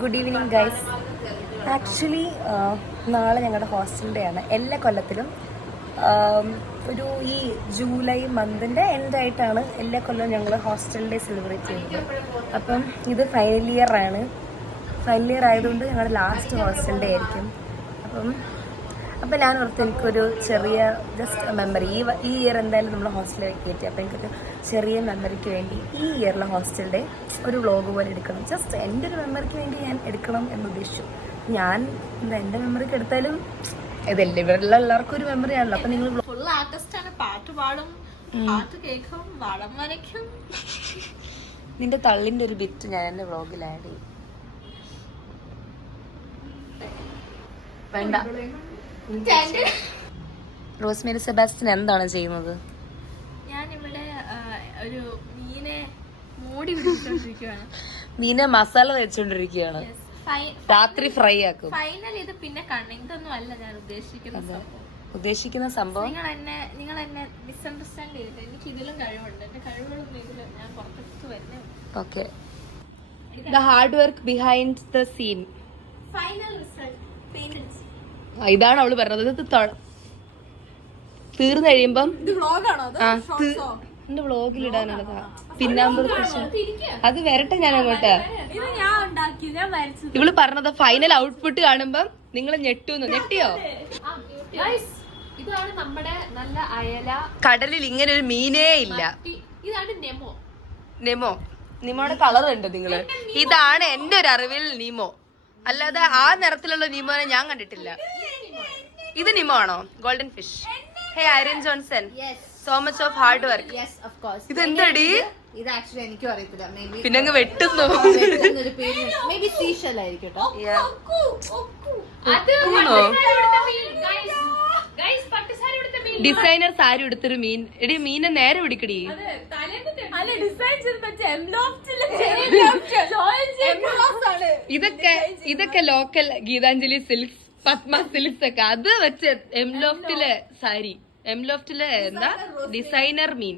Good evening guys. Actually നാളെ ഞങ്ങളുടെ hostel day ആണ്. എല്ലാ കൊല്ലത്തിലും ഒരു ഈ ജൂലൈ മന്തിൻ്റെ എൻഡായിട്ടാണ് എല്ലാ കൊല്ലവും ഞങ്ങൾ ഹോസ്റ്റൽ ഡേ സെലിബ്രേറ്റ് ചെയ്യുന്നത്. അപ്പം ഇത് ഫൈനൽ ഇയർ ആണ്. ഫൈനൽ ഇയർ ആയതുകൊണ്ട് ഞങ്ങളുടെ ലാസ്റ്റ് ഹോസ്റ്റൽ ഡേ ആയിരിക്കും. അപ്പം ഞാൻ ഓർത്ത് എനിക്കൊരു ചെറിയ ജസ്റ്റ് മെമ്മറി ഈ ഇയർ എന്തായാലും നമ്മൾ ഹോസ്റ്റലിൽ കയറ്റി. അപ്പോൾ എനിക്കൊരു ചെറിയ മെമ്മറിക്ക് വേണ്ടി ഈ ഇയറിലെ ഹോസ്റ്റൽ ഡേ ഒരു വ്ളോഗ് പോലെ എടുക്കണം. ജസ്റ്റ് എൻ്റെ ഒരു മെമ്മറിക്ക് വേണ്ടി ഞാൻ എടുക്കണം എന്ന് ഉദ്ദേശിച്ചു. ഞാൻ എൻ്റെ മെമ്മറിക്ക് എടുത്താലും ഇതല്ലേ ഇവരെല്ലാം എല്ലാവർക്കും ഒരു മെമ്മറി ആണല്ലോ. അപ്പം നിങ്ങൾ ഫുൾ ആർട്ടിസ്റ്റാണ്, പാട്ട് പാടും, പാട്ട് കേൾക്കും, വടം വരയ്ക്കും. നിന്റെ തള്ളിൻ്റെ ഒരു ബിറ്റ് ഞാൻ എൻ്റെ വ്ളോഗിൽ ആഡ് ചെയ്യും. വേണ്ട. റോസ്മേരി സെബാസ്റ്റ്യൻ എന്താണ് ചെയ്യുന്നത്? ഞാനിവിടെ ഒരു മീനെ മൂടി പിടിച്ചോണ്ടിരിക്കുകയാണ്. മീനെ മസാല വെച്ചോണ്ടിരിക്കുകയാണ്. രാത്രി ഫ്രൈ ആക്കും. ഫൈനൽ ഇത് പിന്നെ ഇതൊന്നും അല്ല ഞാൻ ഉദ്ദേശിക്കുന്ന സംഭവം. നിങ്ങൾ എന്നെ മിസ്അണ്ടർസ്റ്റാൻഡ് ചെയ്തിട്ട് എനിക്ക് ഇതിലും കഴിവുണ്ട്. എന്റെ കഴിവുകളൊന്നും ഇതിലും ഞാൻ പുറത്തെടുത്ത് വരുന്നേ. Okay, the hard work behind the scene. Final result payments. ഇതാണ് അവള് പറഞ്ഞത്. ഇത് തീർന്നു കഴിയുമ്പം എന്റെ വ്ളോഗിൽ ഇടാനുള്ളതാ. പിന്നാമ്പൂർ അത് വരട്ടെ. ഞാൻ അങ്ങോട്ട് ഇവള് പറഞ്ഞത് ഫൈനൽ ഔട്ട്പുട്ട് കാണുമ്പം നിങ്ങൾ ഞെട്ടിയോ? ഇതാണ് നമ്മുടെ നല്ല അയല. കടലിൽ ഇങ്ങനെ ഒരു മീനേ ഇല്ല. ഇതാണ് നിമോയുടെ കളർ ഉണ്ട് നിങ്ങള്. ഇതാണ് എന്റെ ഒരു അറിവിൽ നിമോ. അല്ലാതെ ആ നിറത്തിലുള്ള നിമോനെ ഞാൻ കണ്ടിട്ടില്ല. ഇത് നിമോ ആണോ? Golden fish. Hey Iron Johnson, so much of hard work. ഇത് എന്തടി? ഇത് ആക്ച്വലി എനിക്കും അറിയത്തില്ല. പിന്നെ അങ്ങ് വെട്ടുന്നു. ഡിസൈനർ സാരി എടുത്തൊരു മീൻ. എടി മീനെ നേരെ പിടിക്കടി. ഇതൊക്കെ local Geethanjali silks, Padma silks ഒക്കെ. അത് വെച്ച് എംലോഫ്റ്റിലെ സാരി, എംലോഫ്റ്റിലെ എന്താ ഡിസൈനർ മീൻ.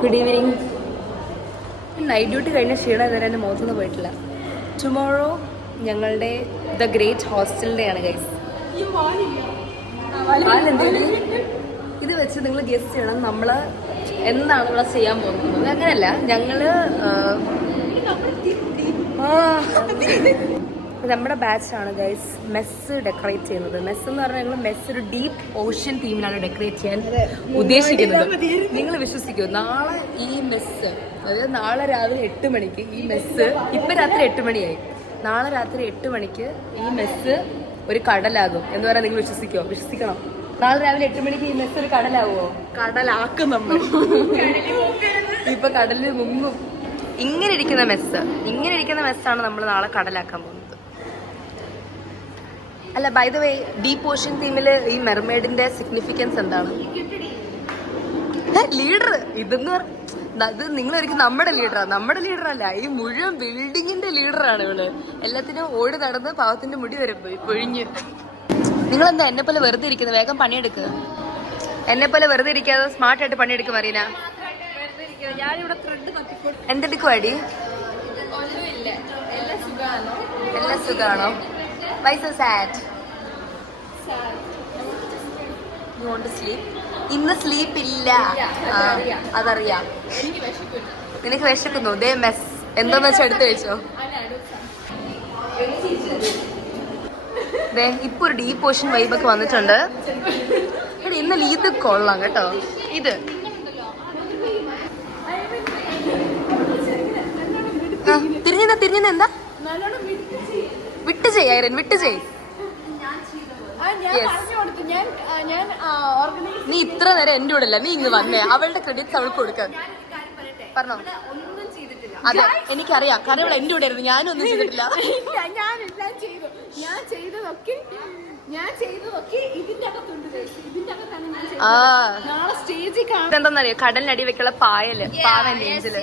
Good evening. നൈറ്റ് ഡ്യൂട്ടി കഴിഞ്ഞ ക്ഷീണം ഇതുവരെ എൻ്റെ മുഖത്തുനിന്ന് പോയിട്ടില്ല. ടുമോറോ ഞങ്ങളുടെ ദ ഗ്രേറ്റ് ഹോസ്റ്റൽ ഡേ ആണ് ഗൈസ്. ഇത് വെച്ച് നിങ്ങൾ ഗെസ്റ്റ് ചെയ്യണം നമ്മൾ എന്താണ് ഇവിടെ ചെയ്യാൻ പോകുന്നത്. അങ്ങനെയല്ല, ഞങ്ങള് നമ്മുടെ ബാച്ചാണ് ഗൈസ് മെസ്സ് ഡെക്കറേറ്റ് ചെയ്യുന്നത്. മെസ്സ് എന്ന് പറഞ്ഞാൽ ഞങ്ങൾ മെസ്സ് ഒരു ഡീപ്പ് ഓഷ്യൻ തീമിലാണ് ഡെക്കറേറ്റ് ചെയ്യാൻ ഉദ്ദേശിക്കുന്നത്. നിങ്ങൾ വിശ്വസിക്കുമോ? നാളെ ഈ മെസ്സ്, അതായത് നാളെ രാവിലെ 8 മണിക്ക് ഈ മെസ്സ്, ഇപ്പം രാത്രി 8 മണിയായി, നാളെ രാത്രി 8 മണിക്ക് ഈ മെസ്സ് ഒരു കടലാകും എന്ന് പറയാൻ നിങ്ങൾ വിശ്വസിക്കുമോ? വിശ്വസിക്കണം. നാളെ രാവിലെ 8 മണിക്ക് ഈ മെസ്സ് ഒരു കടലാവുമോ? കടലാക്കും നമ്മൾ. ഇപ്പൊ കടലിൽ മുങ്ങും. ഇങ്ങനെ ഇരിക്കുന്ന മെസ്സാണ് നമ്മൾ നാളെ കടലാക്കാൻ പോകുന്നത്. അല്ല, by the way, deep ocean തീമില് ഈ മെർമെയ്ഡിന്റെ സിഗ്നിഫിക്കൻസ് എന്താണ്? ലീഡർ ഇതെന്ന് ഇത് നിങ്ങൾ ഒരിക്കലും നമ്മുടെ ലീഡറല്ല, ഈ മുഴുവൻ ബിൽഡിങ്ങിന്റെ ലീഡറാണ് ഇവള്. എല്ലാത്തിനും ഓടി നടന്ന് പാവത്തിന്റെ മുടി വരെ പോയി പൊഴിഞ്ഞ്. നിങ്ങളെന്താ എന്നെ പോലെ വെറുതെ ഇരിക്കുന്നത്? വേഗം പണിയെടുക്കുക. എന്നെ പോലെ വെറുതെ ഇരിക്കാതെ സ്മാർട്ടായിട്ട് പണിയെടുക്കും മറീന. എന്തെടുക്കും അടി? എല്ലാം സുഖാണോ? Why so sad? You want to sleep? ഇന്ന് സ്ലീപ്പ് ഇല്ല. അതറിയാം. നിനക്ക് വിശക്കുന്നു. ദേ മെസ് എന്താന്ന് വെച്ചാൽ എടുത്ത് കഴിച്ചോ. ഇപ്പൊ ഒരു ഡീപ്പ് ഓഷ്യൻ വൈബൊക്കെ വന്നിട്ടുണ്ട്. ഇന്നലെ ഇത് കൊള്ളാം കേട്ടോ. ഇത് തിരിഞ്ഞ എന്താ വിട്ട് ചെയ്യ് ഐറൻ, വിട്ട് ചെയ്. നീ ഇത്ര നേരം എന്റെ കൂടെ അല്ല, നീ ഇങ്ങ് വന്നേ. അവളുടെ ക്രെഡിറ്റ്സ് അവൾക്ക് കൊടുക്കാൻ പറഞ്ഞോ. അതെ എനിക്കറിയാം, കാരണം അവൾ എന്റെ കൂടെ ആയിരുന്നു. ഞാനും ഒന്നും ചെയ്തിട്ടില്ല. എന്താന്നറിയോ? കടലിനടി വെക്കുള്ള പായല്, പാവന്റെ ഏഞ്ചല്.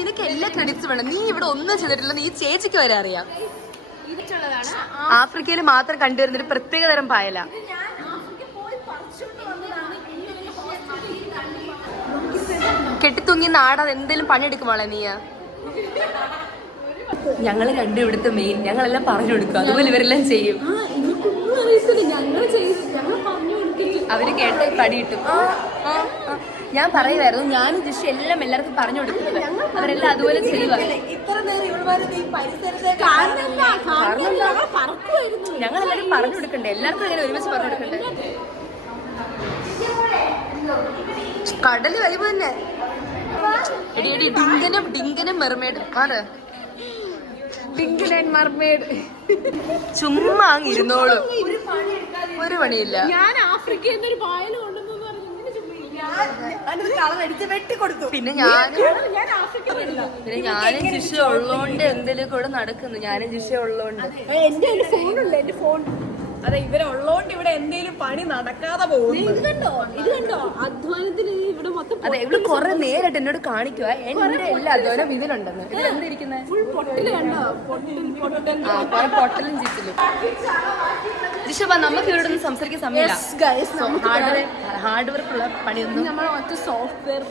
നിനക്ക് എല്ലാ ക്രെഡിറ്റ്സ് വേണം. നീ ഇവിടെ ഒന്നും ചെയ്തിട്ടില്ല, നീ ചേച്ചിക്ക് വരെ അറിയാം. ആഫ്രിക്കയിൽ മാത്രം കണ്ടുവരുന്നൊരു പ്രത്യേക തരം പായല. കെട്ടിത്തൂങ്ങി നാടത് എന്തേലും പണിയെടുക്കുമ്പോളെ നീ. ഞങ്ങള് രണ്ടും ഇവിടുത്തെ മെയിൻ, ഞങ്ങളെല്ലാം പറഞ്ഞു കൊടുക്കും, അതുപോലെ ഇവരെല്ലാം ചെയ്യും. അവര് കേട്ട പണി കിട്ടും. ഞാൻ പറയുമായിരുന്നു, ഞാനും ജിഷ എല്ലാം എല്ലാവർക്കും പറഞ്ഞു കൊടുക്കുന്നത്, അവരെല്ലാം അതുപോലെ ചെയ്യുക. ഞങ്ങളെല്ലാരും പറഞ്ഞു കൊടുക്കണ്ടേ, എല്ലാവർക്കും അങ്ങനെ ഒരുമിച്ച് പറഞ്ഞു കൊടുക്കണ്ടേ. കടല് വൈബ് തന്നെ. എടി എടി ഡിങ്കനും മെർമേഡ് ആണ്. ഡിങ്കൻ ആൻഡ് മെർമേഡ് ചുമ്മാ ഇരുന്നോളൂ, ഒരു പണിയില്ല. ഞാൻ ആഫ്രിക്ക എന്നൊരു പായൽ കൊണ്ടുവന്നു. പിന്നെ ഞാനും ജിഷ ഉള്ളോണ്ട് എന്തെങ്കിലും കൂടെ നടക്കുന്നു. ഞാനും ജിഷ ഉള്ളോണ്ട് എന്റെ ഫോണുണ്ട്, എന്റെ ഫോൺ. അതെ, ഇവരുള്ളോണ്ട് ഇവിടെ എന്തെങ്കിലും പണി നടക്കാതെ പോകുന്നു. ഇത് കണ്ടോ അധ്വാനത്തിന് ഇവിടെ മൊത്തം. അതെ, ഇവിടെ കുറെ നേരിട്ട് എന്നോട് കാണിക്കുക എന്റെ എല്ലാ അധ്വാനം ഇതിലുണ്ടെന്ന്. ഇതിലെന്തിരിക്കുന്നത് പൊട്ടലും ചീറ്റലും. ജിഷ, നമുക്ക് ഇവിടെ ഒന്നും സംസാരിക്കാൻ സമയമില്ല. ഹാർഡ് വർക്ക് ഉള്ള പണിയൊന്നും, സോഫ്റ്റ്വെയർ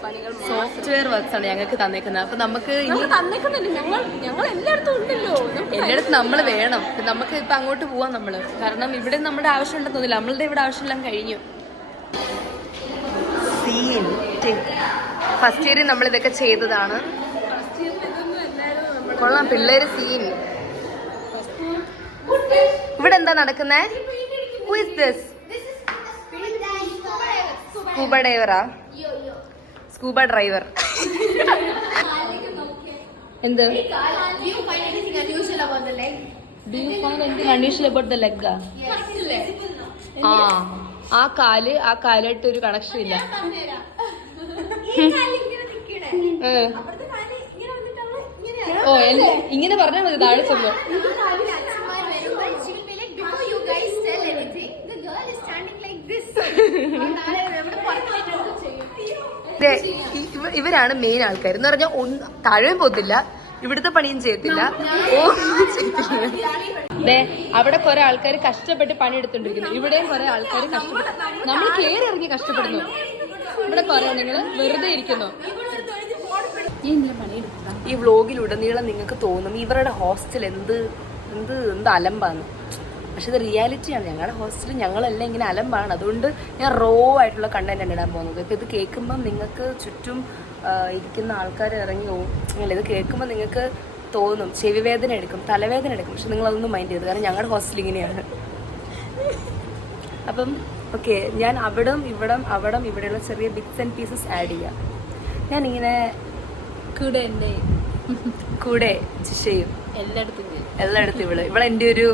വർക്ക്സ് ആണ് ഞങ്ങൾക്ക് തന്നേക്കുന്നത്. അപ്പൊ നമുക്ക് ഞങ്ങൾ എല്ലായിടത്തും ഉണ്ടല്ലോ. എല്ലായിടത്തും നമ്മൾ വേണം. നമുക്ക് ഇപ്പൊ അങ്ങോട്ട് പോവാം നമ്മള്, കാരണം ഇവിടെ നമ്മുടെ ആവശ്യം ഉണ്ടെന്ന് തോന്നില്ല. നമ്മളുടെ ഇവിടെ ആവശ്യമെല്ലാം കഴിഞ്ഞു. സീൻ ഫസ്റ്റ് ഇയറിൽ നമ്മൾ ഇതൊക്കെ ചെയ്തതാണ്. കൊള്ളാം പിള്ളേര്. സീൻ ഇവിടെ എന്താ നടക്കുന്നേ? Who is this? സ്കൂബ ഡ്രൈവറാ? Scuba driver. എന്ത്? Do you find anything unusual about the leg? ആ കാലായിട്ട് ഒരു കണക്ഷൻ ഇല്ല. ഓ, ഇങ്ങനെ പറഞ്ഞാൽ മതി, താഴെ ചെന്നു. ഇവരാണ് മെയിൻ ആൾക്കാർ എന്ന് പറഞ്ഞാൽ. താഴെയും പോകത്തില്ല, ഇവിടുത്തെ പണിയും ചെയ്യത്തില്ല, അവിടെ കുറെ ആൾക്കാർ കഷ്ടപ്പെട്ട് പണിയെടുത്തോണ്ടിരിക്കുന്നു. ഇവിടെയും കുറെ ആൾക്കാർ കഷ്ടപ്പെട്ടു. നമ്മൾ കയറി ഇറങ്ങി കഷ്ടപ്പെടുന്നു. ഇവിടെ കുറെ നിങ്ങൾ വെറുതെ ഇരിക്കുന്നു. ഈ വ്ലോഗിലുടനീളം നിങ്ങൾക്ക് തോന്നും ഇവരുടെ ഹോസ്റ്റൽ എന്ത് അലമ്പാന്ന്. പക്ഷെ ഇത് റിയാലിറ്റിയാണ്. ഞങ്ങളുടെ ഹോസ്റ്റലിൽ ഞങ്ങളെല്ലാം ഇങ്ങനെ അലമ്പാണ്. അതുകൊണ്ട് ഞാൻ റോ ആയിട്ടുള്ള കണ്ടന്റ് ആണ് ഇടാൻ പോകുന്നത്. ഇപ്പം ഇത് കേൾക്കുമ്പം നിങ്ങൾക്ക് ചുറ്റും ഇരിക്കുന്ന ആൾക്കാർ ഇറങ്ങി പോകും. അല്ല, ഇത് കേൾക്കുമ്പോൾ നിങ്ങൾക്ക് തോന്നും ചെവി വേദന എടുക്കും, തലവേദന എടുക്കും. പക്ഷെ നിങ്ങളതൊന്നും മൈൻഡ് ചെയ്തു, കാരണം ഞങ്ങളുടെ ഹോസ്റ്റൽ ഇങ്ങനെയാണ്. അപ്പം ഓക്കെ, ഞാൻ ഇവിടെയുള്ള ചെറിയ ബിറ്റ്സ് ആൻഡ് പീസസ് ആഡ് ചെയ്യാം. ഞാനിങ്ങനെ കൂടെ ജിഷയും എല്ലായിടത്തും ഇവളെന്റെ ഒരു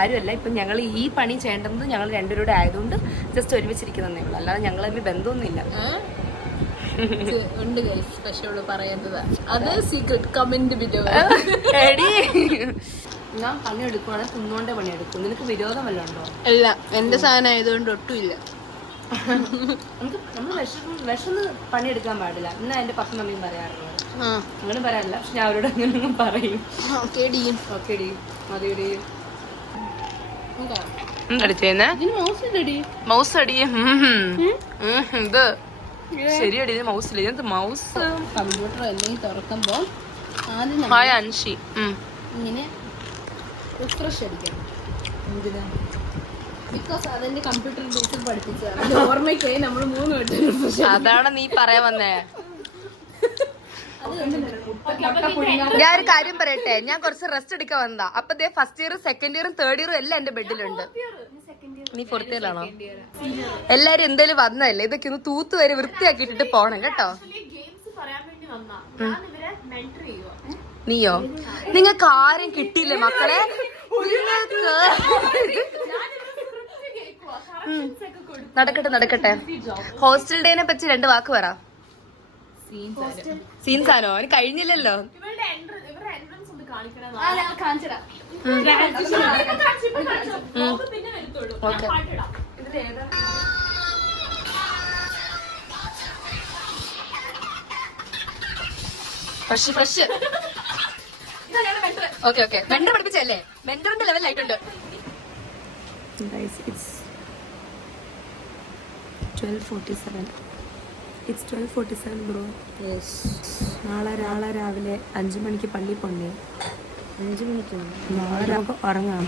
ആരുമല്ല. ഇപ്പം ഞങ്ങൾ ഈ പണി ചെയ്യേണ്ടത് ഞങ്ങൾ രണ്ടുപേരുടെ ആയതുകൊണ്ട് ജസ്റ്റ് ഒരുമിച്ചിരിക്കുന്നതേ ഉള്ളൂ. അല്ലാതെ ഞങ്ങൾ തമ്മിൽ ബന്ധമൊന്നുമില്ല. ഉണ്ട് പക്ഷെ പറയുന്നത് അത് സീക്രട്ട് കമന്റ് ബിലോ. ഞാൻ പണിയെടുക്കുവാണെങ്കിൽ തിന്നോണ്ടേ പണിയെടുക്കും. നിനക്ക് വിരോധം വല്ലതും ഉണ്ടോ? അല്ല, എന്റെ സാധനം ആയതുകൊണ്ട് ഒട്ടുമില്ല. നമ്മൾ വിഷന്ന് പണിയെടുക്കാൻ പാടില്ല എന്നാ എന്റെ പപ്പയും മമ്മിയും പറയാറുള്ളത്. അങ്ങനെ പറയാറില്ല, പക്ഷെ ഞാൻ അവരോട് അങ്ങനെ പറയും. മൗസ് അടിയേ ഇത് ശരിയടി. മൗസില്ല, ഇത് മൗസ്. കമ്പ്യൂട്ടർ അല്ലെങ്കിൽ തുറക്കുമ്പോ ഹായ് അൻഷി ഇങ്ങനെ റിഫ്രഷ് അടിക്കണം. എന്തിനാ? ബിക്കോസ് അതെന്റെ കമ്പ്യൂട്ടർ ബേസിൽ പഠിപ്പിച്ചതാണ്. ഓർമ്മയ്ക്കായി നമ്മൾ 3 വട്ടം റിഫ്രഷ്. അതാണ് നീ പറയാൻ വന്നേ. ഞാൻ ഒരു കാര്യം പറയട്ടെ, ഞാൻ കുറച്ച് റെസ്റ്റ് എടുക്കാൻ വന്നതാ. അപ്പൊ ഫസ്റ്റ് ഇയറും സെക്കൻഡ് ഇയറും തേർഡ് ഇയറും എല്ലാം എന്റെ ബെഡിലുണ്ട്. നീ 4th ഇയറിലാണോ? എല്ലാരും എന്തേലും വന്നതല്ലേ, ഇതൊക്കെ ഒന്ന് തൂത്ത് വരെ വൃത്തിയാക്കിട്ടിട്ട് പോണം കേട്ടോ. നീയോ? നിങ്ങൾക്ക് ആരും കിട്ടിയില്ലേ മക്കളെ? നടക്കട്ടെ. ഹോസ്റ്റൽ ഡേനെ പറ്റി 2 വാക്ക് പറ. സീൻസാനോ? അവന് കഴിഞ്ഞില്ലല്ലോ. ഓക്കെ, ഫ്രഷ് ഓക്കെ മെന്റർ പഠിപ്പിച്ചല്ലേ മെന്ററിന്റെ ലെവലായിട്ടുണ്ട്. It's 12:47. It's 12:47 bro. നാളെ രാവിലെ 5 മണിക്ക് പള്ളി പോണ്ടേ? 5 മണിക്ക് നാളെ നമുക്ക് ഉറങ്ങാം.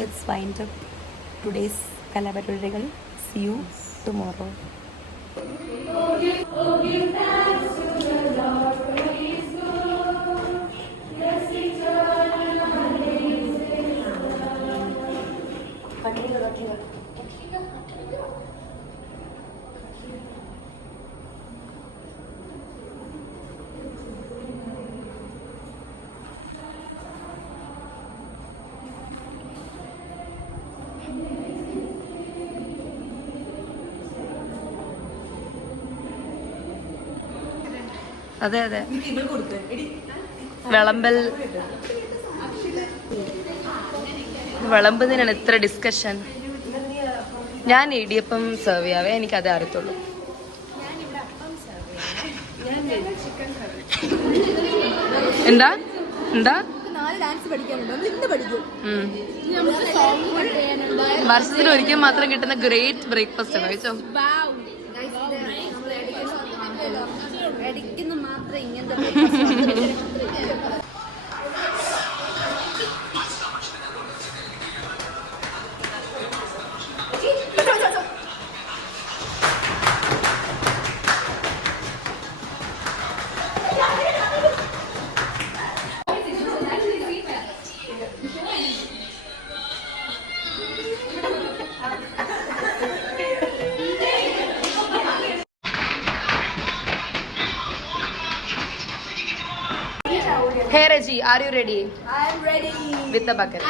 Let's wind up today's കലാപരിപാടികൾ. See you tomorrow. അതെ വിളമ്പുന്നതിനാണ് ഇത്ര ഡിസ്കഷൻ. ഞാൻ ഇടിയപ്പം സെർവ് ചെയ്യാവേ, എനിക്കതേ അറിയത്തുള്ളൂ. എന്താ വർഷത്തിൽ ഒരിക്കൽ മാത്രം കിട്ടുന്ന ഗ്രേറ്റ് ബ്രേക്ക്ഫാസ്റ്റ് ആണ്. കഴിച്ചോ? മാത്രം ഇങ്ങനത്തെ Hey Reggie, are you ready? I am ready. With the bucket.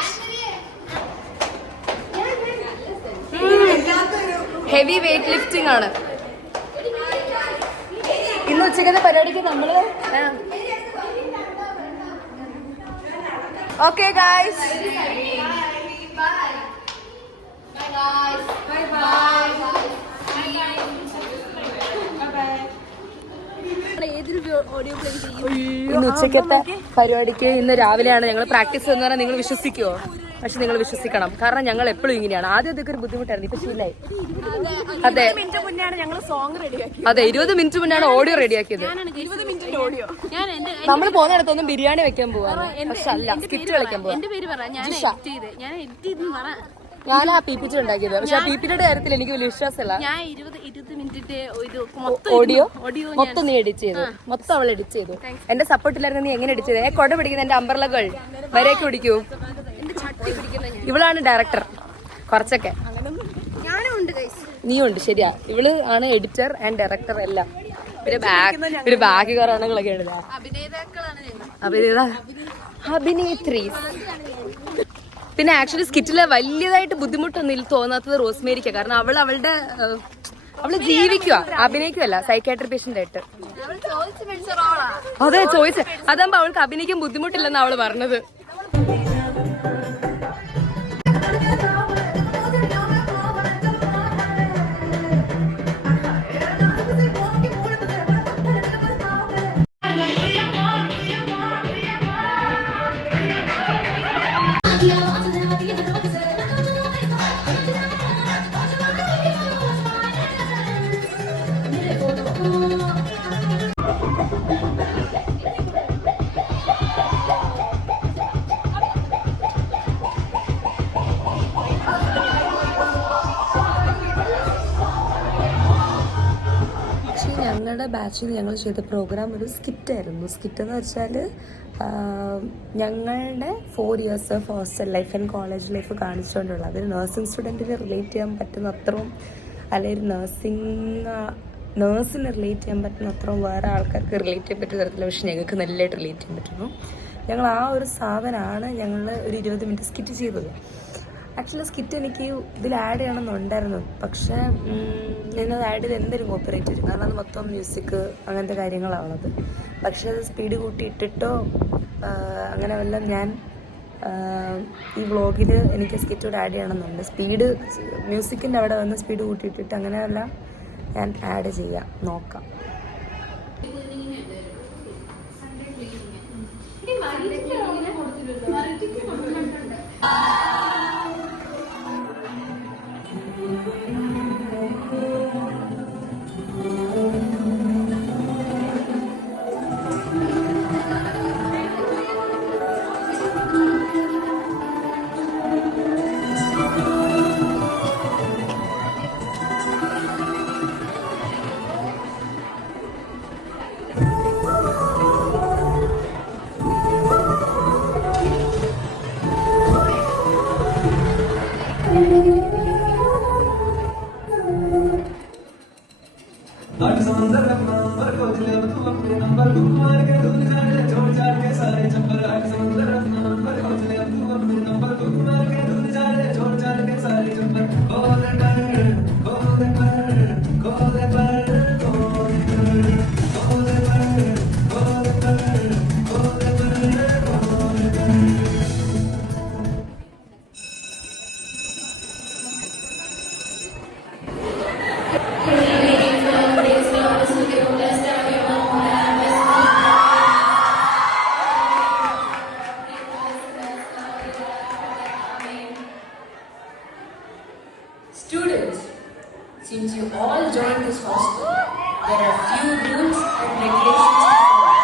Heavy weight lifting ആണ് ഇന്ന് ഉച്ചക്കത്തെ പരിപാടിക്ക് നമ്മള്. ഓക്കെ ഗായ്സ്, ഇന്ന് ഉച്ചക്കത്തെ പരിപാടിക്ക് ഇന്ന് രാവിലെയാണ് ഞങ്ങൾ പ്രാക്ടീസ് എന്ന് പറഞ്ഞാൽ നിങ്ങൾ വിശ്വസിക്കുമോ? പക്ഷെ നിങ്ങൾ വിശ്വസിക്കണം, കാരണം ഞങ്ങൾ എപ്പോഴും ഇങ്ങനെയാണ്. ആദ്യം അതൊക്കെ ഒരു ബുദ്ധിമുട്ടായിരുന്നു, ഇപ്പൊ ശീലായി. അതെ 20 മിനിറ്റ് മുന്നാണ് ഓഡിയോ റെഡിയാക്കിയത്. നമ്മൾ പോകുന്നിടത്തൊന്നും ബിരിയാണി വെക്കാൻ പോവാണ്, പക്ഷെ അല്ല സ്കിറ്റ് കളിക്കാൻ പോവാ. ഞാൻ ആ പിപിറ്റി ഉണ്ടാക്കിയത്, പക്ഷെ ആ പിപിറ്റിയുടെ കാര്യത്തിൽ എനിക്ക് വലിയ വിശ്വാസമല്ല. ഓഡിയോ മൊത്തം നീ എഡിറ്റ് ചെയ്തു, മൊത്തം അവൾ എഡിറ്റ് ചെയ്തു. എന്റെ സപ്പോർട്ടിലായിരുന്നു. നീ എങ്ങനെ എഡിറ്റ് ചെയ്തത്? കൊട പിടിക്കുന്ന എന്റെ അമ്പർലകൾ വരെയൊക്കെ പിടിക്കൂ. ഇവളാണ് ഡയറക്ടർ, കുറച്ചൊക്കെ നീ ഉണ്ട്. ശരിയാ, ഇവള് ആണ് എഡിറ്റർ ആൻഡ് ഡയറക്ടർ എല്ലാം. ഒരു ബാക്കി കാരണങ്ങളൊക്കെ ഉണ്ട്. അഭിനേത്രി. പിന്നെ ആക്ച്വലി സ്കിറ്റില് വലിയതായിട്ട് ബുദ്ധിമുട്ടൊന്നും തോന്നാത്തത് റോസ്മേരിക്ക, കാരണം അവള് ജീവിക്കുക, അഭിനയിക്കുവല്ല, സൈക്കാട്രി പേഷ്യന്റ് ആയിട്ട്. അതെ ചോദിച്ച അതാകുമ്പോ അവൾക്ക് അഭിനയിക്കാൻ ബുദ്ധിമുട്ടില്ലെന്ന് അവള് പറഞ്ഞത്. ഞങ്ങളുടെ ബാച്ചിൽ ഞങ്ങൾ ചെയ്ത പ്രോഗ്രാം ഒരു സ്കിറ്റായിരുന്നു. സ്കിറ്റ് എന്ന് വെച്ചാൽ ഞങ്ങളുടെ 4 years of hostel life and college life കാണിച്ചുകൊണ്ടുള്ള, അതൊരു നഴ്സിംഗ് സ്റ്റുഡൻറ്റിന് റിലേറ്റ് ചെയ്യാൻ പറ്റുന്ന അത്രയും, അല്ലെങ്കിൽ നേഴ്സിന് റിലേറ്റ് ചെയ്യാൻ പറ്റുന്ന അത്രയും വേറെ ആൾക്കാർക്ക് റിലേറ്റ് ചെയ്യാൻ പറ്റുന്ന തരത്തില്ല. പക്ഷെ ഞങ്ങൾക്ക് നല്ലതായിട്ട് റിലേറ്റ് ചെയ്യാൻ പറ്റുന്നു. ഞങ്ങൾ ആ ഒരു സാധനമാണ് ഞങ്ങൾ ഒരു 20 മിനിറ്റ് സ്കിറ്റ് ചെയ്തത്. ആക്ച്വലി സ്കിറ്റ് എനിക്ക് ഇതിൽ ആഡ് ചെയ്യണമെന്നുണ്ടായിരുന്നു, പക്ഷേ ഞാനത് ആഡ് ചെയ്ത് എന്തെങ്കിലും കോപ്പറേറ്റ് വരും, കാരണം അത് മൊത്തം മ്യൂസിക് അങ്ങനത്തെ കാര്യങ്ങളാണത്. പക്ഷേ അത് സ്പീഡ് കൂട്ടിയിട്ടിട്ടോ അങ്ങനെ വല്ലതും ഞാൻ ഈ വ്ളോഗിൽ എനിക്ക് സ്കിറ്റോട് ആഡ് ചെയ്യണമെന്നുണ്ട്. സ്പീഡ് മ്യൂസിക്കിൻ്റെ അവിടെ വന്ന് സ്പീഡ് കൂട്ടിയിട്ടിട്ട് അങ്ങനെയല്ല ഞാൻ ആഡ് ചെയ്യാം, നോക്കാം. Students, since you all joined this hostel, there are few rules and regulations to follow.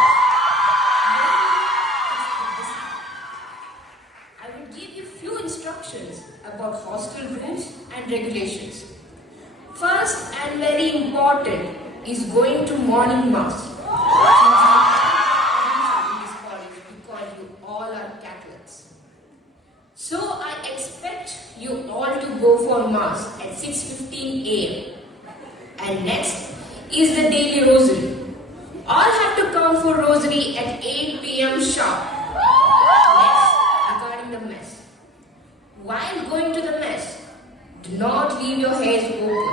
I will give you few instructions about hostel rules and regulations. First and very important is going to morning mass. Because you all are Catholics. So I expect you all to go for mass at 6:15 a.m. And next is the daily rosary. All have to come for rosary at 8 p.m. sharp. Next, regarding the mess. While going to the mess, do not leave your hairs open.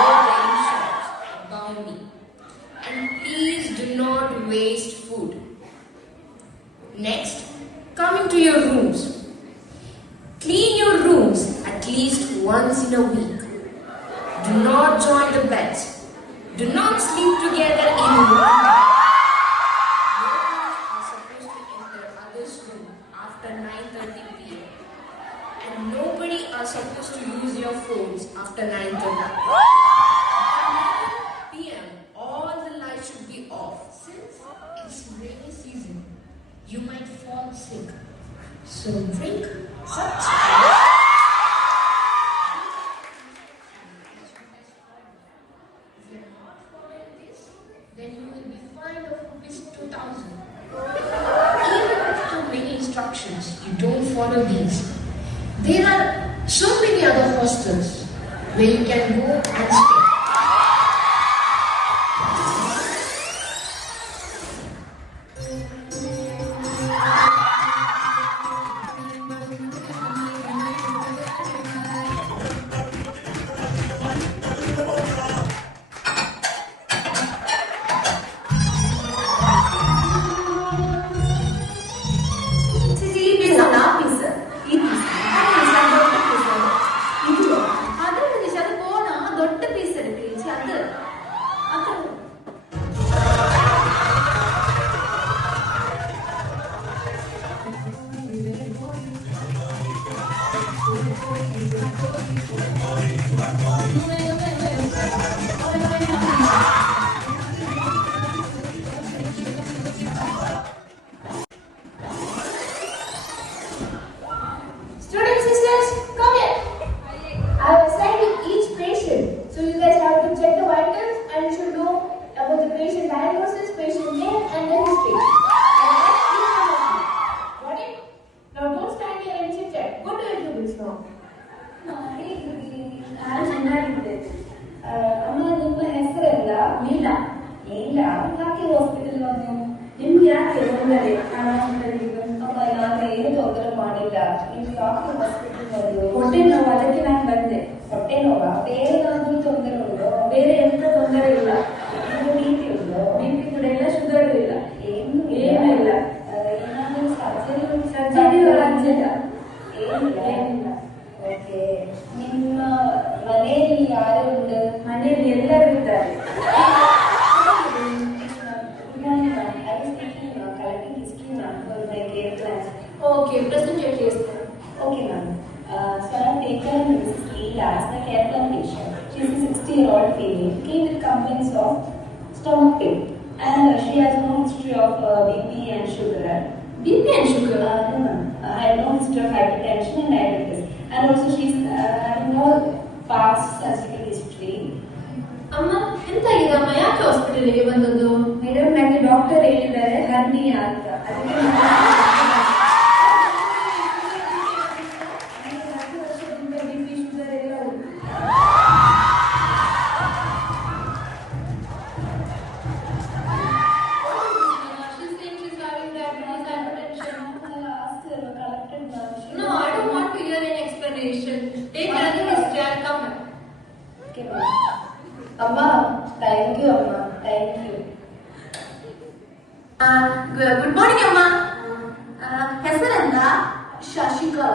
No wearing shorts above me. And please do not waste food. Next, coming to your rooms. Clean your rooms at least once in a week. Do not join the beds. Do not sleep together in one bed. No one are supposed to enter other's room after 9:30 p.m. And nobody are supposed to use your phones after 9:30. After 9 p.m., all the lights should be off. Since it's rainy season, you might fall sick. So drink such. Then you will be fined of ₹2,000. Even with too many instructions, you don't follow these. There are so many other hostels where you can go and stay. Students, sisters, come here. I have assigned you each patient. So you guys have to check the vitals and you should know about the patient diagnosis, patient name and the history. Got it? Now don't stand here and chit chat. Go to your tables now. ನಾನು ಚೆನ್ನಾಗಿದ್ದೆ. ಅಮ್ಮ ನಿಮ್ಮ ಹೆಸರೆಲ್ಲ ಮೀಲಾ. ಮೀಲಾ ಯಾಕೆ hospital ನೀವು? ನಿಮ್ಗೆ ಯಾಕೆ ತೊಂದರೆ? ಅಮ್ಮ ನಾನು ಏನು ತೊಂದರೆ ಮಾಡಿಲ್ಲ. ನಿಮ್ಗೆ ಯಾಕೆ ಹಾಸ್ಪಿಟಲ್ ಬಂದು? ಹೊಟ್ಟೆ ನೋವು, ಅದಕ್ಕೆ ನಾನು ಬಂದೆ. ಹೊಟ್ಟೆ ನೋವಾ? ಬೇರೆ ಏನಾದ್ರೂ ತೊಂದರೆ ಉಂಟು? ಬೇರೆ ಎಂತ ತೊಂದರೆ ಇಲ್ಲ. ಬಿ ಪಿ ಉಂಟು? ಬಿ ಪಿ ಕೂಡ ಇಲ್ಲ, ಶುಗರ್ ಇಲ್ಲ, ಏನು ಏನಿಲ್ಲ. ಏನಾದ್ರೂ ಸರ್ಜರಿ ಏನಿಲ್ಲ. ಓಕೆ. ನಿಮ್ಮ ಮನೆಯಲ್ಲಿ ಯಾರು ಉಂಟು? ಮನೆಯಲ್ಲಿ ಎಲ್ಲರೂ complaints of stomach pain, and she has no history of BP and sugar. BP and sugar? No, ma'am. I have no history of hypertension and diabetes, and also she's having no past surgical history. ಅಮ್ಮ ಎಂತಾಗಿದಮ್ಮ ಯಾಕೆ ಹಾಸ್ಪಿಟಲ್ಗೆ ಬಂದದ್ದು? Madam ನನಗೆ doctor ಹೇಳಿದ್ದಾರೆ hernia ಅಂತ, ಅದಕ್ಕೆ BP sugar ಎಲ್ಲ ಉಂಟು. No, I don't want to hear any explanation. Take another history and come back. Okay, ma'am. Amma, thank you, Amma. Thank you. Good morning, Amma. ಹೆಸರೆಂದ? Shashikala.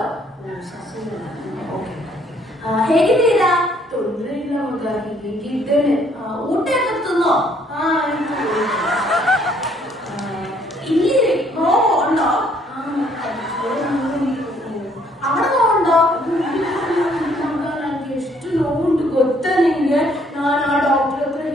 ಹೇಗಿದ್ದೀರಾ? ತೊಂದರೆ ಇಲ್ಲ ಮಗ, ಹೀಗಿದ್ದೇನೆ. ಊಟ ತಿನ್ನೋ? ಇಲ್ಲಿ ಉಂಡ അവിടെ ഉണ്ടോ? ನನಗೆ ಎಷ್ಟು ನೋವುಂಟು ಗೊತ್ತಾ ನಿಂಗೆ? ನಾನು ಆ ಡಾಕ್ಟರ್ ಹತ್ರ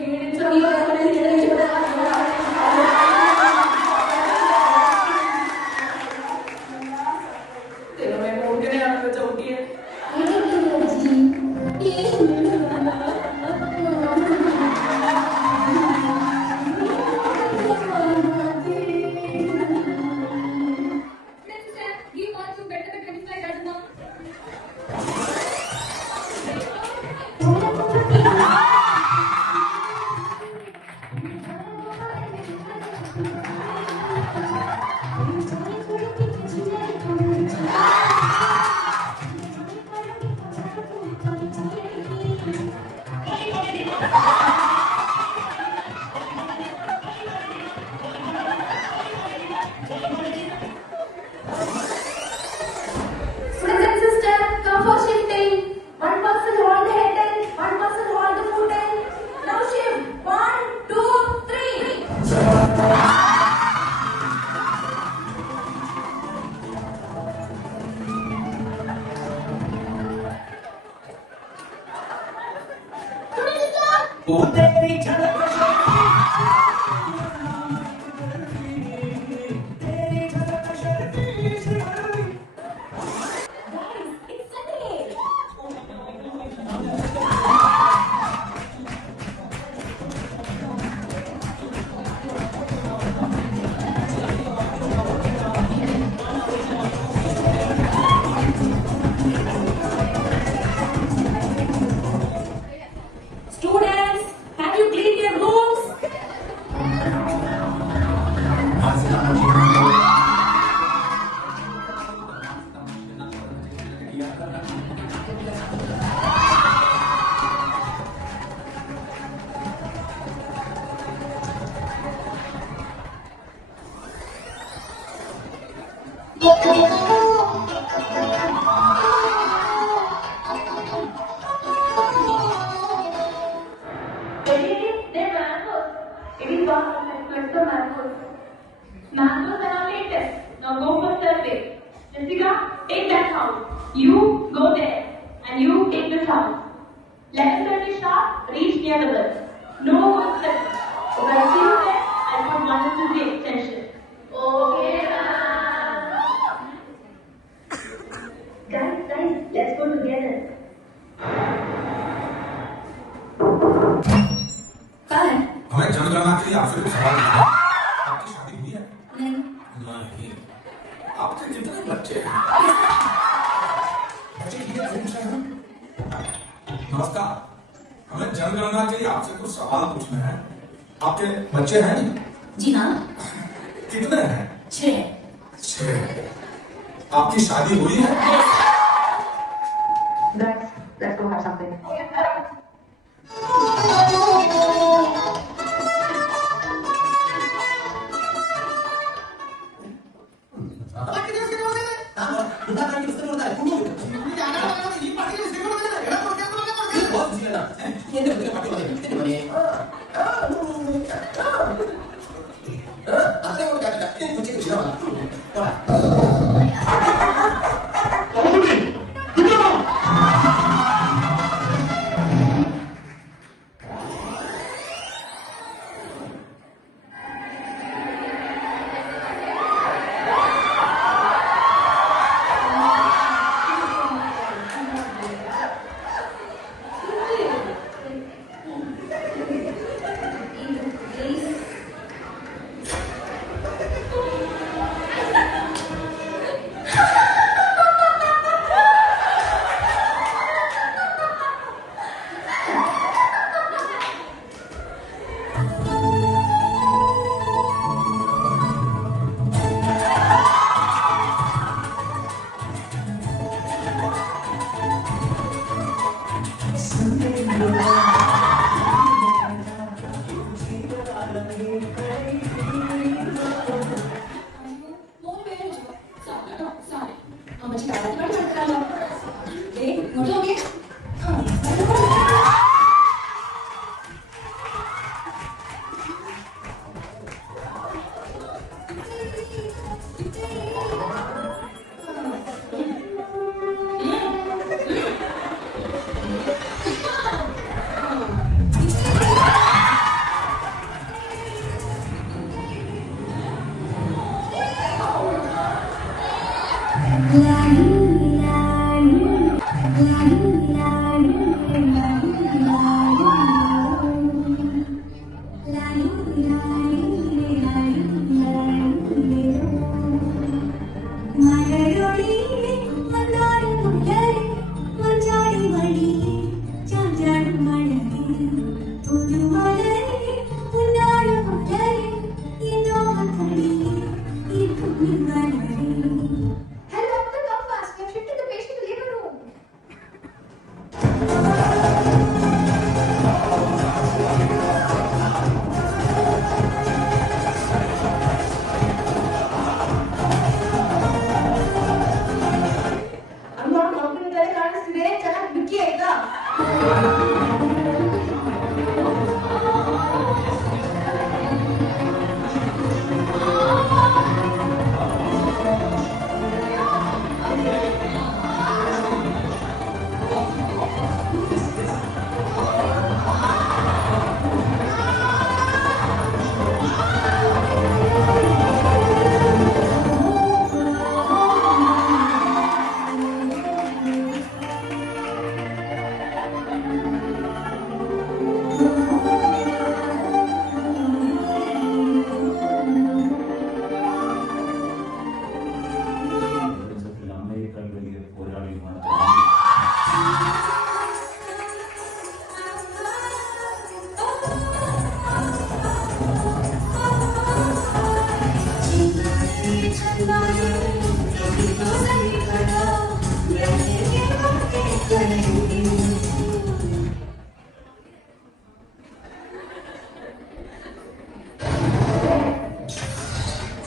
Mangoes are latest. Now go for survey. Jessica, take that house. You go there. And you take this house. Let us survey sharp, reach near the bus. No good steps. If I see you there, I'll put one into the extension. Okay, guys, let's go together. हमें जनगणना के लिए आपसे कुछ सवाल है। आपकी शादी हुई है? नहीं। आपके कितने बच्चे हैं? बच्चे कितने पूछ रहे हैं? नमस्कार, हमें जनगणना के लिए आपसे कुछ सवाल पूछने हैं। आपके बच्चे हैं? जी हाँ। कितने हैं? 6। आपकी शादी हुई है? Let's go have something.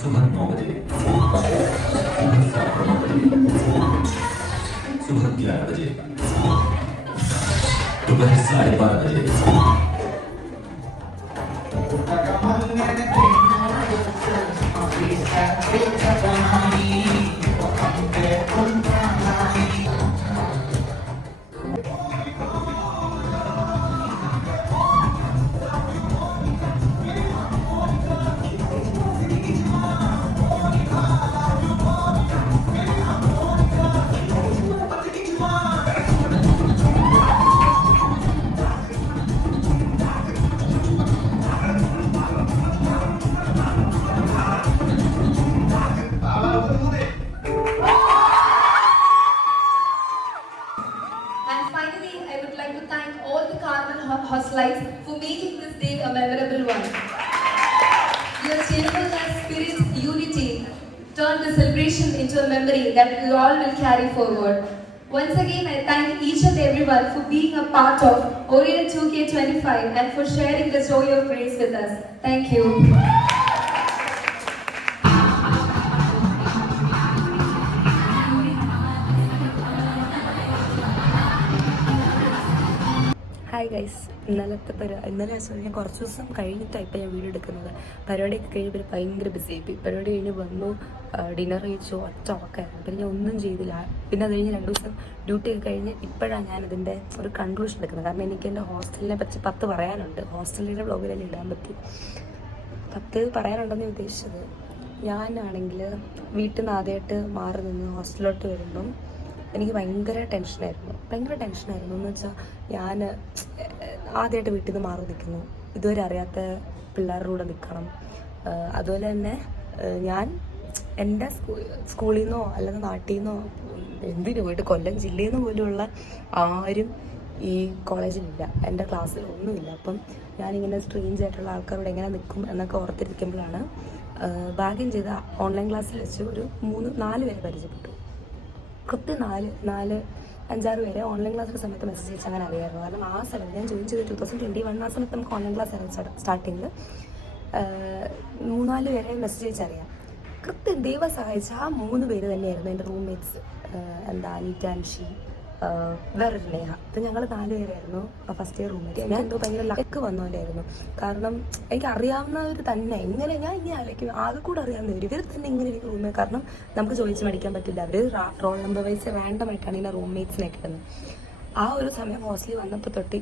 सुबह 9 बजे, सुबह 11 बजे, दोपहर 12:30 बजे। Hostlites for making this day a memorable one. Your cheerfulness, spirit, unity turned the celebration into a memory that we all will carry forward. Once again, I thank each and everyone for being a part of Orient 2K25 and for sharing the joy of grace with us. Thank you. Hi guys, ഇന്നലെ ഞാൻ കുറച്ച് ദിവസം കഴിഞ്ഞിട്ടാണ് ഇപ്പം ഞാൻ video എടുക്കുന്നത്. പരിപാടിയൊക്കെ കഴിയുമ്പോൾ ഭയങ്കര ബിസി ആയിപ്പോയി. പരിപാടി കഴിഞ്ഞ് വന്നു, ഡിന്നർ കഴിച്ചു, ഒറ്റ ഉറക്കമായിരുന്നു. പിന്നെ ഞാൻ ഒന്നും ചെയ്തില്ല. പിന്നെ അത് കഴിഞ്ഞ് 2 ദിവസം ഡ്യൂട്ടിയൊക്കെ കഴിഞ്ഞ് ഇപ്പോഴാണ് ഞാൻ അതിൻ്റെ ഒരു കൺക്ലൂഷൻ എടുക്കുന്നത്. കാരണം എനിക്ക് എൻ്റെ ഹോസ്റ്റലിനെ പറ്റി 10 പറയാനുണ്ട്. ഹോസ്റ്റലിൻ്റെ വ്ളോഗിലെല്ലാം ഇടാൻ പറ്റി. 10 പറയാനുണ്ടെന്ന് ഉദ്ദേശിച്ചത്, ഞാനാണെങ്കിൽ വീട്ടിൽ നിന്ന് ആദ്യമായിട്ട് മാറി നിന്ന് ഹോസ്റ്റലിലോട്ട് വരുമ്പം എനിക്ക് ഭയങ്കര ടെൻഷനായിരുന്നു എന്ന് വെച്ചാൽ ഞാൻ ആദ്യമായിട്ട് വീട്ടിൽ നിന്ന് മാറി നിൽക്കുന്നു. ഇതുവരെ അറിയാത്ത പിള്ളേരുടെ കൂടെ നിൽക്കണം. അതുപോലെ തന്നെ ഞാൻ എൻ്റെ സ്കൂളിൽ നിന്നോ അല്ലെങ്കിൽ നാട്ടിൽ നിന്നോ എന്തിനു പോയിട്ട് കൊല്ലം ജില്ലയിൽ നിന്ന് പോലുമുള്ള ആരും ഈ കോളേജിലില്ല, എൻ്റെ ക്ലാസ്സിൽ ഒന്നുമില്ല. അപ്പം ഞാനിങ്ങനെ സ്ട്രേഞ്ച് ആയിട്ടുള്ള ആൾക്കാരോട് എങ്ങനെ നിൽക്കും എന്നൊക്കെ ഓർത്തിരിക്കുമ്പോഴാണ് ഭാഗ്യം ചെയ്ത ഓൺലൈൻ ക്ലാസ്സിൽ വെച്ച് ഒരു 3-4 പേരെ പരിചയപ്പെട്ടു. കൃത്യം 5-6 പേരെ ഓൺലൈൻ ക്ലാസ്സിൻ്റെ സമയത്ത് മെസ്സേജ് അയച്ച് അങ്ങനെ അറിയാമായിരുന്നു. കാരണം ആ സമയത്ത് ഞാൻ ജോയിൻ ചെയ്ത് 2021 ആ സമയത്ത് നമുക്ക് ഓൺലൈൻ ക്ലാസ് ആയിരുന്നു സ്റ്റാർട്ട് ചെയ്തത്. 3-4 പേരെ മെസ്സേജ് അയച്ചറിയാം. കൃത്യം ദൈവം സഹായിച്ച ആ 3 പേര് തന്നെയായിരുന്നു എൻ്റെ റൂംമേറ്റ്സ്. അനീറ്റ, അൻഷി, വേറൊരു നേഹ. അപ്പം ഞങ്ങൾ 4 പേരായിരുന്നു ഫസ്റ്റ് ഇയർ റൂംമേറ്റ്. ഞാൻ എന്തോ ഭയങ്കര ലക്ക് വന്നോണ്ടായിരുന്നു. കാരണം എനിക്ക് അറിയാവുന്നവർ തന്നെ എങ്ങനെ ഞാൻ ഇങ്ങനെ ആലോചിക്കും, ആകെ കൂടെ അറിയാവുന്നവർ ഇവർ തന്നെ ഇങ്ങനെ എനിക്ക് റൂംമേറ്റ്. കാരണം നമുക്ക് ചോദിച്ച് മേടിക്കാൻ പറ്റില്ല. അവർ റോൾ നമ്പർ വൈസ് റാൻഡമായിട്ടാണ് ഇങ്ങനെ റൂംമേറ്റ്സിനെ കിട്ടുന്നത്. ആ ഒരു സമയം ഹോസ്റ്റലിൽ വന്നപ്പോൾ തൊട്ട്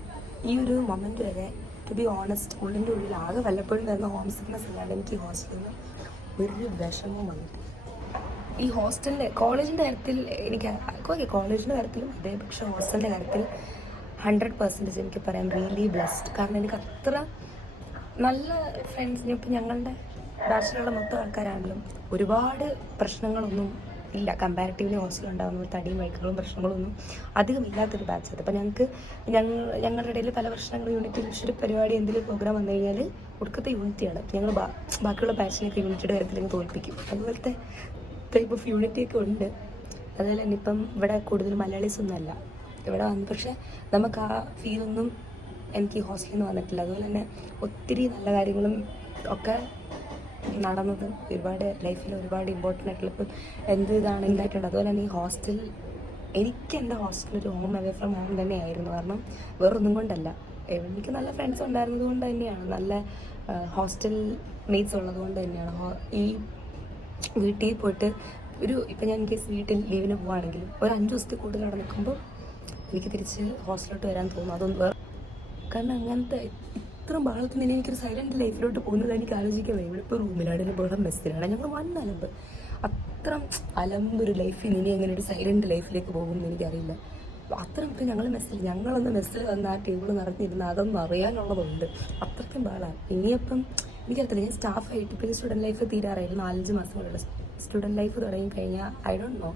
ഈ ഒരു മൊമെൻ്റ് വരെ ടു ബി ഓണസ്റ്റ് ഉള്ളിൻ്റെ ഉള്ളിൽ ആകെ വല്ലപ്പോഴും വരുന്ന ഹോം സിക്നെസ് അല്ലാണ്ട് എനിക്ക് ഹോസ്റ്റലിൽ നിന്ന് ഒരു വിഷമവും വന്നിട്ട്. ഈ ഹോസ്റ്റലിൻ്റെ കോളേജിൻ്റെ കാര്യത്തിൽ എനിക്ക് ഓക്കെ, കോളേജിൻ്റെ കാര്യത്തിലും അതെ, പക്ഷേ ഹോസ്റ്റലിൻ്റെ കാര്യത്തിൽ 100% എനിക്ക് പറയാം റിയലി ബ്ലെസ്ഡ്. കാരണം എനിക്ക് അത്ര നല്ല ഫ്രണ്ട്സിനെ, ഇപ്പം ഞങ്ങളുടെ ബാച്ചിലുള്ള മൊത്തം ആൾക്കാരാണെങ്കിലും ഒരുപാട് പ്രശ്നങ്ങളൊന്നും ഇല്ല. കമ്പാരിറ്റീവ്ലി ഹോസ്റ്റലിൽ ഉണ്ടാകുന്ന ഒരു തടിയും വൈക്കുകളും പ്രശ്നങ്ങളൊന്നും അധികം ഇല്ലാത്തൊരു ബാച്ച് അത്. അപ്പം ഞങ്ങളുടെ ഇടയിൽ പല പ്രശ്നങ്ങളും യൂണിറ്റ് ഒരു പരിപാടി എന്തെങ്കിലും പ്രോഗ്രാം വന്നു കഴിഞ്ഞാൽ ഒടുക്കത്തെ യൂണിറ്റിയാണ്. ഞങ്ങൾ ബാക്കിയുള്ള ബാച്ചിനെയൊക്കെ യൂണിറ്റിയുടെ കാര്യത്തിൽ തോൽപ്പിക്കും. അതുപോലത്തെ ടൈപ്പ് ഓഫ് യൂണിറ്റിയൊക്കെ ഉണ്ട്. അതുപോലെ തന്നെ ഇപ്പം ഇവിടെ കൂടുതൽ മലയാളീസ് ഒന്നും അല്ല ഇവിടെ വന്ന്, പക്ഷേ നമുക്ക് ആ ഫീലൊന്നും എനിക്ക് ഹോസ്റ്റലിൽ നിന്ന് വന്നിട്ടില്ല. അതുപോലെ തന്നെ ഒത്തിരി നല്ല കാര്യങ്ങളും ഒക്കെ നടന്നത് ഒരുപാട് ലൈഫിൽ ഒരുപാട് ഇമ്പോർട്ടൻ്റ് ആയിട്ടുള്ള ഇപ്പം എന്ത് ഇതാണ് ഉണ്ടായിട്ടുണ്ട്. അതുപോലെ തന്നെ ഈ ഹോസ്റ്റൽ എനിക്ക് എൻ്റെ ഹോസ്റ്റൽ ഒരു ഹോം അവേ ഫ്രം ഹോം തന്നെയായിരുന്നു. കാരണം വേറൊന്നും കൊണ്ടല്ല, എനിക്ക് നല്ല ഫ്രണ്ട്സ് ഉണ്ടായിരുന്നത് കൊണ്ട് തന്നെയാണ്, നല്ല ഹോസ്റ്റൽ മേറ്റ്സ് ഉള്ളത് കൊണ്ട് തന്നെയാണ്. ഈ വീട്ടിൽ പോയിട്ട് ഇപ്പം ഞാൻ കേസ് വീട്ടിൽ ലീവിന് പോവുകയാണെങ്കിലും ഒരു 5 ദിവസത്തിൽ കൂടുതൽ അവിടെ നിൽക്കുമ്പോൾ എനിക്ക് തിരിച്ച് ഹോസ്റ്റലിലോട്ട് വരാൻ തോന്നും. അതൊന്നും വേറെ കാരണം അങ്ങനത്തെ ഇത്ര ബഹളത്തിന് തന്നെ എനിക്കൊരു സൈലൻറ്റ് ലൈഫിലോട്ട് പോകുന്നത് എനിക്ക് ആലോചിക്കാൻ വയ്യ. ഇവിടെ ഇപ്പോൾ റൂമിലാണെങ്കിലും ബഹളം മെസ്സിലാണ്, ഞങ്ങൾ 1 അലമ്പ്. അത്ര അലമ്പൊരു ലൈഫിൽ ഇനി എങ്ങനെ ഒരു സൈലൻറ്റ് ലൈഫിലേക്ക് പോകുമെന്ന് എനിക്കറിയില്ല. അത്രയും ഇപ്പം ഞങ്ങൾ ഞങ്ങളൊന്ന് മെസ്സിൽ വന്ന് ആ ടേബിൾ നിറഞ്ഞിരുന്ന് അതൊന്നും അറിയാനുള്ളതുണ്ട്. അത്രയ്ക്കും ബഹളമാണ്. ഇനിയിപ്പം എനിക്കറിയത്തില്ല, ഞാൻ സ്റ്റാഫായിട്ട് ഇപ്പോൾ സ്റ്റുഡൻറ്റ് ലൈഫ് തീരാറായിരുന്നു. 4-5 മാസം കൂടെയുള്ള സ്റ്റുഡൻറ്റ് ലൈഫ് തുടങ്ങി കഴിഞ്ഞാൽ ഐ ഡോണ്ട് നോ,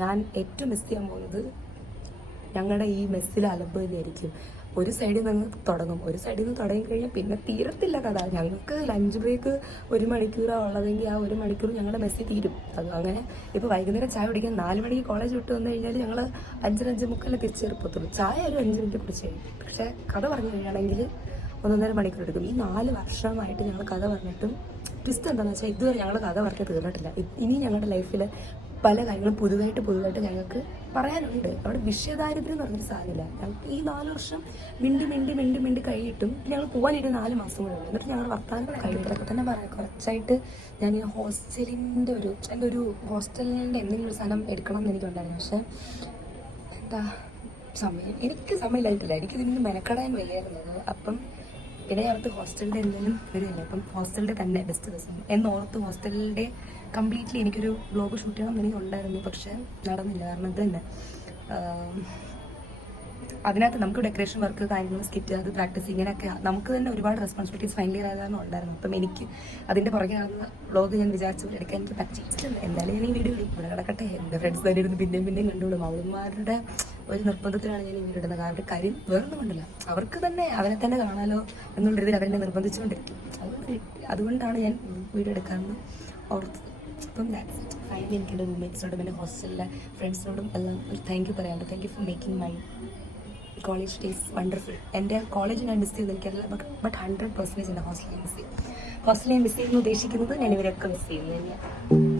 ഞാൻ ഏറ്റവും മിസ് ചെയ്യാൻ പോകുന്നത് ഞങ്ങളുടെ ഈ മെസ്സിലെ അലമ്പ് തന്നെയായിരിക്കും. ഒരു സൈഡിൽ നിന്ന് തുടങ്ങും, ഒരു സൈഡിൽ നിന്ന് തുടങ്ങി കഴിഞ്ഞാൽ പിന്നെ തീരത്തില്ല കഥ. ഞങ്ങൾക്ക് ലഞ്ച് ബ്രേക്ക് 1 മണിക്കൂറാണ് ഉള്ളതെങ്കിൽ ആ 1 മണിക്കൂർ ഞങ്ങളുടെ മെസ്സിൽ തീരും. അത് അങ്ങനെ ഇപ്പോൾ വൈകുന്നേരം ചായ കുടിക്കാൻ 4 മണിക്ക് കോളേജ് വിട്ട് വന്നു കഴിഞ്ഞാൽ ഞങ്ങൾ 5-5:45 തിരിച്ചു കയറിപ്പോത്തുള്ളൂ. ചായ ഒരു 5 മിനിറ്റ് കുടിച്ച് കഴിയും. പക്ഷേ കഥ പറഞ്ഞു കഴിയുകയാണെങ്കിൽ 1.5 മണിക്കൂർ എടുക്കും. ഈ 4 വർഷമായിട്ട് ഞങ്ങൾ കഥ പറഞ്ഞിട്ടും ട്വിസ്റ്റ് എന്താണെന്ന് വെച്ചാൽ ഇതുവരെ ഞങ്ങൾ കഥ പറഞ്ഞ് തീർന്നിട്ടില്ല. ഇനി ഞങ്ങളുടെ ലൈഫിൽ പല കാര്യങ്ങളും പുതുതായിട്ട് ഞങ്ങൾക്ക് പറയാനുണ്ട്. അവിടെ വിഷയദാരിദ്ര്യം എന്ന് പറഞ്ഞൊരു സാധനമില്ല. ഞങ്ങൾക്ക് ഈ 4 വർഷം മിണ്ടി കഴിയിട്ടും ഞങ്ങൾ പോകാനായിട്ട് 4 മാസം കൂടെ ഉള്ളൂ. എന്നിട്ട് ഞങ്ങൾ വർത്താനം കഴിയിട്ടൊക്കെ തന്നെ പറയാം. കുറച്ചായിട്ട് ഞാൻ ഈ ഹോസ്റ്റലിൻ്റെ എൻ്റെ ഒരു ഹോസ്റ്റലിൻ്റെ എന്തെങ്കിലും ഒരു സാധനം എടുക്കണം എന്ന് എനിക്കുണ്ടായിരുന്നു. പക്ഷേ എന്താ എനിക്ക് സമയമില്ലായിട്ടില്ല. എനിക്കിതിന് മെനക്കെടാൻ വയ്യായിരുന്നത്. അപ്പം പിന്നെ ഞാനോർത്ത് ഹോസ്റ്റലിൻ്റെ എന്തെങ്കിലും വരില്ല. അപ്പം ഹോസ്റ്റലിൻ്റെ തന്നെ ബെസ്റ്റ് ദിവസം എന്നോർത്ത് ഹോസ്റ്റലിൻ്റെ കംപ്ലീറ്റ്ലി എനിക്കൊരു ബ്ലോഗ് ഷൂട്ട് ചെയ്യണം എന്ന് എനിക്കുണ്ടായിരുന്നു. പക്ഷേ നടന്നില്ല. കാരണം ഇത് തന്നെ അതിനകത്ത് നമുക്ക് ഡെക്കറേഷൻ വർക്ക്, കാര്യങ്ങൾ, സ്കിറ്റ്, അത് പ്രാക്ടീസ്, ഇങ്ങനെയൊക്കെ നമുക്ക് തന്നെ ഒരുപാട് റെസ്പോൺസിബിലിറ്റീസ് ഫൈനൽ ഇയർ ആകാനും ഉണ്ടായിരുന്നു. അപ്പം എനിക്ക് അതിൻ്റെ പുറകെ ആകുന്ന വ്ളോഗ് ഞാൻ വിചാരിച്ചു എടുക്കാൻ എനിക്ക് പറ്റിയിട്ടില്ല. എന്തായാലും ഞാൻ ഈ വീഡിയോ ഇടും. ഇവിടെ കിടക്കട്ടെ. എൻ്റെ ഫ്രണ്ട്സ് തന്നെ ഇരുന്ന് പിന്നെയും കണ്ടുകൊള്ളും. അവളുമാരുടെ ഒരു നിർബന്ധത്തിലാണ് ഞാൻ ഈ വീഡിയോ ഇടുന്നത്. അവരുടെ കാര്യം വേറൊന്നും കൊണ്ടില്ല, അവർക്ക് തന്നെ അവനെ തന്നെ കാണാലോ എന്നുള്ള രീതിയിൽ അവരെന്നെ നിർബന്ധിച്ചുകൊണ്ടിരിക്കും. അതുകൊണ്ടാണ് ഞാൻ വീഡിയോ എടുക്കാമെന്ന് ഓർത്തത്. അപ്പം ഫൈനലി എനിക്ക് എൻ്റെ റൂംമേറ്റ്സിനോടും എൻ്റെ ഹോസ്റ്റലിലെ ഫ്രണ്ട്സിനോടും എല്ലാം ഒരു താങ്ക് യു പറയാനുണ്ട്. Thank you for making my college days wonderful. എൻ്റെ കോളേജ് ഞാൻ മിസ് ചെയ്യുന്നത് എനിക്കറിയില്ല, ബട്ട് 100% എൻ്റെ ഹോസ്റ്റലിൽ മിസ് ചെയ്യും. ഹോസ്റ്റലിൽ മിസ് ചെയ്യുന്നു ഉദ്ദേശിക്കുന്നത് ഞാൻ ഇവരൊക്കെ മിസ് ചെയ്യുന്നു തന്നെയാണ്.